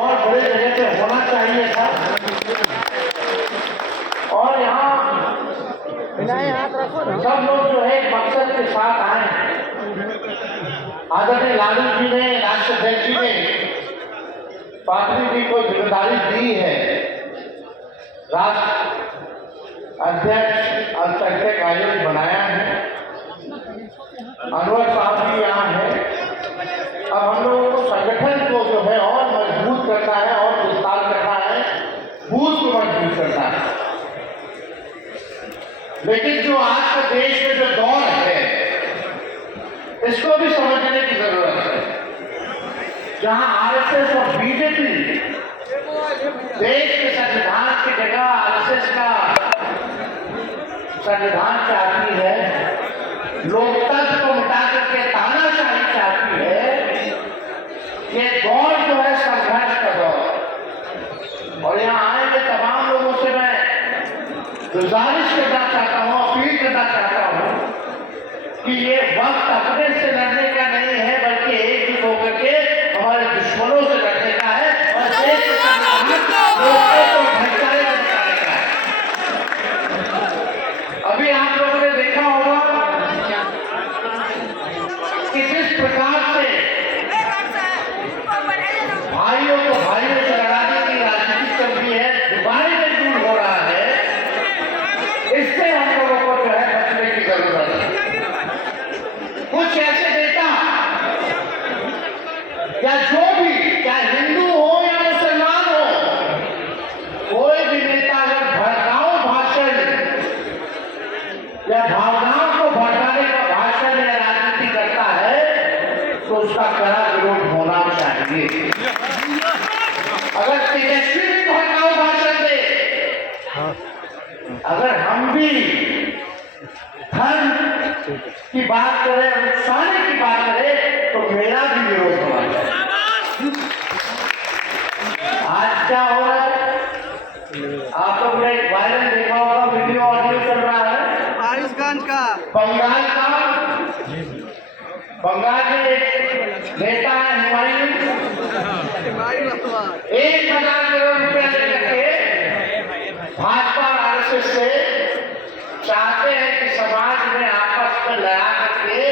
और बड़े जगह पे होना चाहिए था। और यहाँ सब लोग जो है एक मकसद के साथ आए हैं। आदरणीय लालू जी ने, राष्ट्राध्यक्ष जी ने पार्टी की कोई जिम्मेदारी दी है। राष्ट्र अध्यक्ष अल्पसंख्यक आयोग बनाया है। अनवर साहब भी यहाँ है। अब हम लोगों को संगठन को जो है और मजबूत करना है और विस्तार करना है, बूथ को मजबूत करना है। लेकिन जो आज के देश में जो दौर है, इसको भी समझने की जरूरत है। जहां आरएसएस और बीजेपी देश के संविधान की जगह आरएसएस का संविधान चाहती है, लोकतंत्र को मिटा करके तानाशाही चाहती है, ये दौर जो है संघर्ष का दौर। और यहाँ आए हुए तमाम लोगों से मैं गुजारिश करना चाहता हूँ, अपील करना चाहता हूँ कि ये वक्त अपने से लड़ने का नहीं है, बल्कि एकजुट होकर के हमारे दुश्मनों से लड़ने का है और देश के भाईचारे में निकालने का है। अभी आप लोगों ने देखा होगा कि जिस प्रकार से भाइयों को भाइयों से लड़ाने की राजनीति चल रही है, दुबारे में दूर हो रहा है, इससे हम लोगों को जो है बचने की जरूरत है। कुछ ऐसे नेता या जो भी, चाहे हिंदू हो या मुसलमान हो, कोई भी नेता अगर भड़काऊ भाषण या भावनाओं को भड़काने का भाषण या राजनीति करता है तो उसका कड़ा विरोध होना चाहिए। अगर तेजस्वी भी भड़काऊ भाषण दे, अगर हम भी धर्म की बात करें, नुकसान की बात करें, तो मेरा भी विरोध होना चाहिए। आज क्या हो रहा है, आप लोग ने एक वायरल देखा होगा, वीडियो ऑडियो चल रहा है फारिसगंज का, बंगाल में एक नेता है हुमायूं, 1000 करोड़ रुपया लेकर के भाजपा और आरएसएस से चाहते हैं कि समाज में आपस में लड़ा करके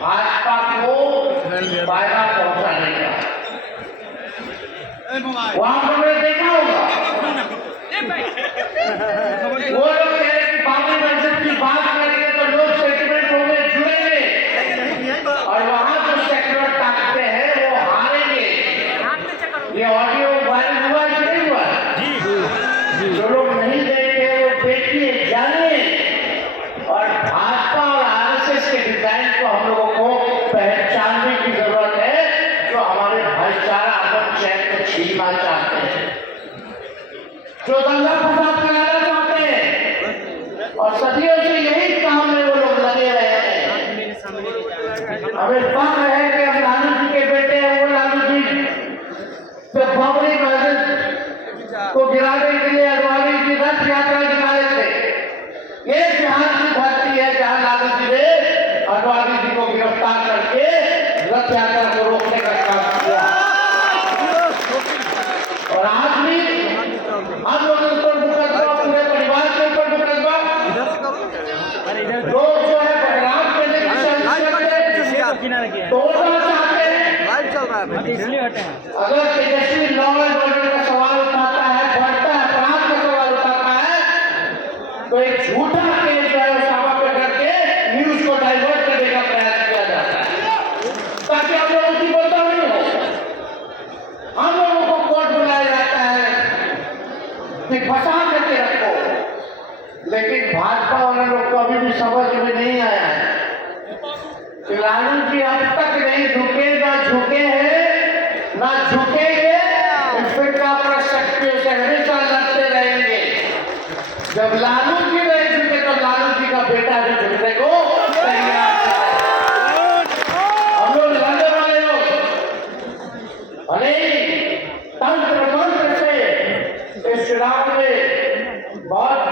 भाजपा को फायदा पहुंचाने का। वहां पर मैंने देखा होगा, वो लोग कह रहे कि बाबरी मस्जिद की बात करेंगे तो लोग सेंटिमेंट होंगे, जुड़ेंगे, और वहां जो सेक्युलर ताकतें हैं वो हारेंगे। ये ऑडियो वायरल हुआ कि नहीं हुआ? जो लोग नहीं देखे वो देखिए, जानिए। और भाजपा और आरएसएस के डिजाइन को हम लोगों को पहचानने की जरूरत है, जो हमारे भाईचारा अमन चैन को छीनना चाहते हैं, जो दंगा फसाद कराना चाहते हैं, और सदियों से यही काम में वो लोग लगे रहे हैं। हमें फख्र है कि हम लालू जी के बेटे हैं। वो लालू जी तो बाबरी मस्जिद को गिराने के लिए अडवाणी की रथ यात्रा निकाले थे। ये बिहार की धरती है जहां लालू जी ने अडवाणी जी को गिरफ्तार करके रथ यात्रा को रोकने का काम किया। और आज भी हम लोगों के ऊपर मुकदमा, पूरे परिवार के ऊपर मुकदमा, लोग जो है बदनाम करने की तोड़ना चाहते हैं। अगर तेजस्वी लॉ एंड ऑर्डर का सवाल उठाता है, बढ़ता है, अपराध का सवाल उठाता है, तो एक झूठा केस जो है उसामा पे करके न्यूज को डाइवर्ट करने का प्रयास किया जाता है, ताकि हम लोगों की बोलता नहीं हो। हम लोगों को कोर्ट बुलाया जाता है कि फंसा करके रखो। लेकिन भाजपा वाले लोग को अभी भी समझ में नहीं आया है कि लालू जी अब तक नहीं झुके, ना झुके हैं, ना झुकेंगे। इंस्पेक्टर शक्तियों से हमेशा लड़ते रहेंगे। जब लालू जी नहीं झुके तो लालू जी का बेटा भी झुकने को तैयार है। हम लोग लड़ने वाले लोग भले ही तंत्र मंत्र से इस चुनाव में बहुत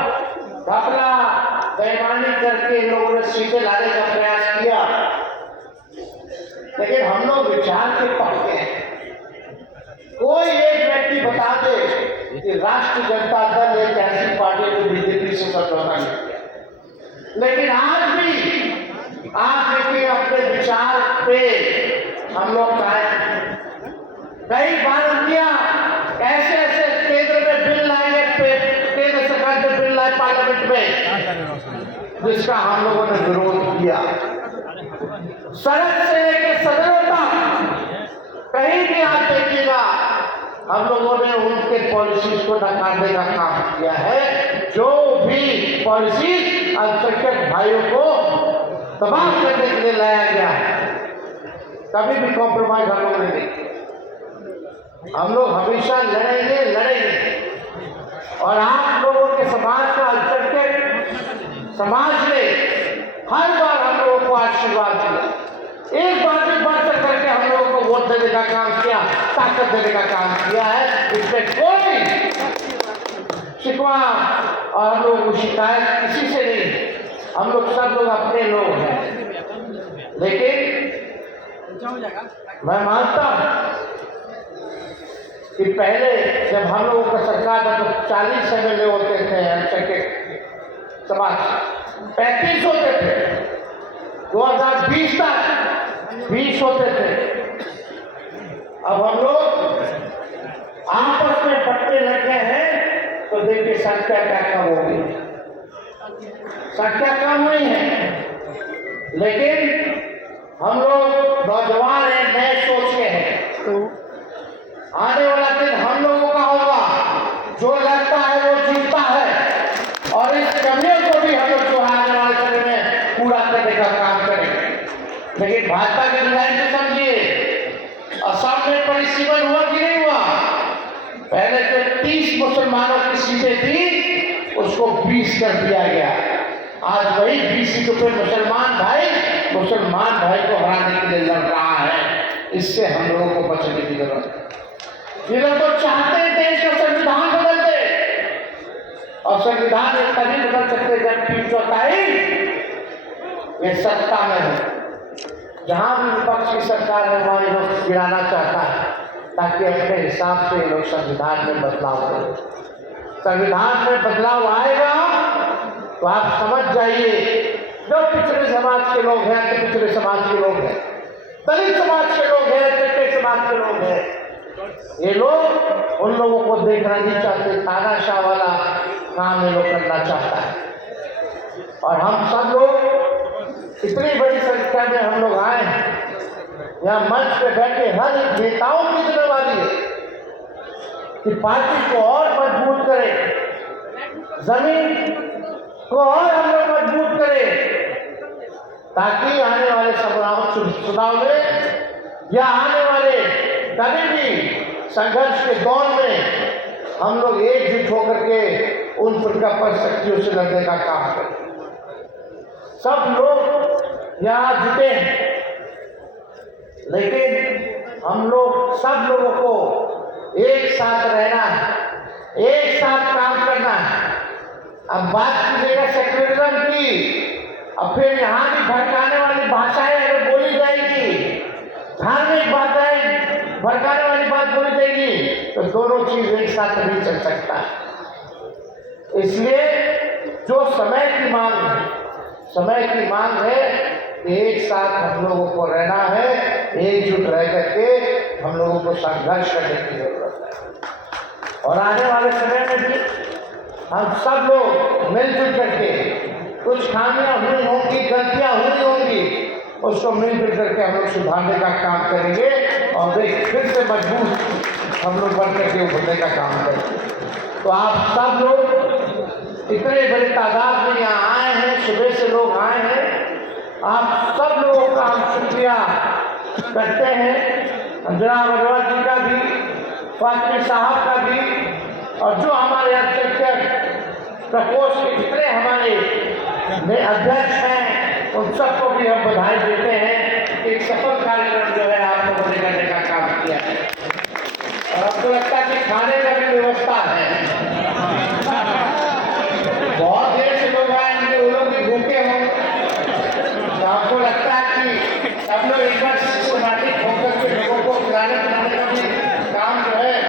घपला बेईमानी करके लोगों ने सीधे लाने का प्रयास किया, लेकिन हम लोग विचार के पक्के हैं। कोई बता दें कि राष्ट्रीय जनता दल एक ऐसी पार्टी जो बीजेपी से समझौता नहीं किया, लेकिन आज भी आप देखिए अपने विचार पे हम लोग कायम। कई बार किया ऐसे ऐसे केंद्र में बिल लाएंगे, केंद्र सरकार ने बिल लाए पार्लियामेंट में, जिसका हम लोगों ने विरोध किया। सड़क से लेकर सदनों तक कहीं भी आप देखिएगा हम लोगों ने उनके पॉलिसीज को नकारने का काम किया है। जो भी पॉलिसी अल्पसंख्यक भाइयों को तबाह करने के लिए लाया गया है, कभी भी कॉम्प्रोमाइज हम लोग नहीं देंगे। हम लोग हमेशा लड़ेंगे और आप लोगों के समाज का अल्पसंख्यक समाज ने हर बार हम लोगों को आशीर्वाद दिया, एक बार भी बढ़ चढ़ करके हम लोगों को वोट देने का काम किया, ताकत देने का काम किया है। इसमें कोई शिकवा और हम लोगों को शिकायत किसी से नहीं। हम लोग सब लोग अपने लोग हैं। लेकिन मैं मानता हूं कि पहले जब हम लोगों का सरकार था तो 40 MLA होते थे अल्पसंख्यक समाज, 35 होते थे। 2020 तक 20 होते थे। अब हम लोग आपस में बंटने लगे हैं तो देखिए संख्या क्या कम हो गई। संख्या कम हुई है, लेकिन हम लोग नौजवान हैं, नए सोच के हैं। तो आने वाला दिन हम लोगों का होगा, जो लगता है वो जीतता है और इस कमियों को भी हम लोग जो आने वाले समय में पूरा करने का काम करेंगे। लेकिन भाजपा के डिजाइन को समझिए, असम में परिसीमन हुआ कि नहीं हुआ? पहले जो 30 मुसलमानों की सीटें थी उसको 20 कर दिया गया। आज वही 20 सीटों पर मुसलमान भाई को हराने के लिए लड़ रहा है। इससे हम लोगों को बचने की जरूरत है। ये लोग तो चाहते हैं देश का संविधान बदल दे, और संविधान तभी बदल सकते जब 3/4 ये सत्ता में है। जहां भी विपक्ष की सरकार है वहां लोग गिराना चाहता है, ताकि अपने हिसाब से लोग संविधान में बदलाव करें। संविधान में बदलाव आएगा तो आप समझ जाइए, जो पिछड़े समाज के लोग हैं तो पिछड़े समाज के लोग हैं, दलित समाज के लोग हैं, पिछड़े समाज के लोग हैं, ये लोग उन लोगों को देखना नहीं चाहते। तानाशाह वाला काम ये लोग करना चाहता है। और हम सब लोग इतनी बड़ी संख्या में हम लोग आए हैं, यहाँ मंच पे बैठे हर एक नेताओं की जिम्मेवारी है कि पार्टी को और मजबूत करें, जमीन को और हम लोग मजबूत करें, ताकि आने वाले चुनाव में या आने वाले कभी भी संघर्ष के दौर में हम लोग एकजुट होकर के उन प्रकार शक्तियों से लड़ने का काम करें। सब लोग यहाँ जुटे हैं, लेकिन हम लोग सब लोगों को एक साथ रहना है, एक साथ काम करना है। अब बात कीजिएगा सेक्युलरिज्म की, अब फिर यहाँ भी भड़काने वाली भाषाएं अगर बोली जाएगी, धार्मिक बातें भड़काने वाली बात बोली जाएगी, तो दोनों चीज एक साथ नहीं चल सकता। इसलिए जो समय की मांग है एक साथ हम लोगों को रहना है, एकजुट रह करके हम लोगों को संघर्ष करने की जरूरत है। और आने वाले समय में भी हम सब लोग मिलजुल करके, कुछ खामियां हुई होंगी, गलतियां हुई होंगी, उसको मिलजुल करके हम लोग सुधारने का काम करेंगे और फिर से मजबूत हम लोग बन करके उभरने का काम करेंगे। तो आप सब लोग इतने बड़ी तादाद में यहाँ आए हैं, सुबह से लोग आए हैं, आप सब लोगों का हम शुक्रिया करते हैं। जनाब अग्रवाल जी का भी, फातिमी साहब का भी, और जो हमारे अध्यक्ष प्रकोष्ठ के जितने हमारे अध्यक्ष हैं उन सबको भी हम बधाई देते हैं। एक सफल कार्यक्रम जो है आप लोगों ने करने का काम किया है। और अब तो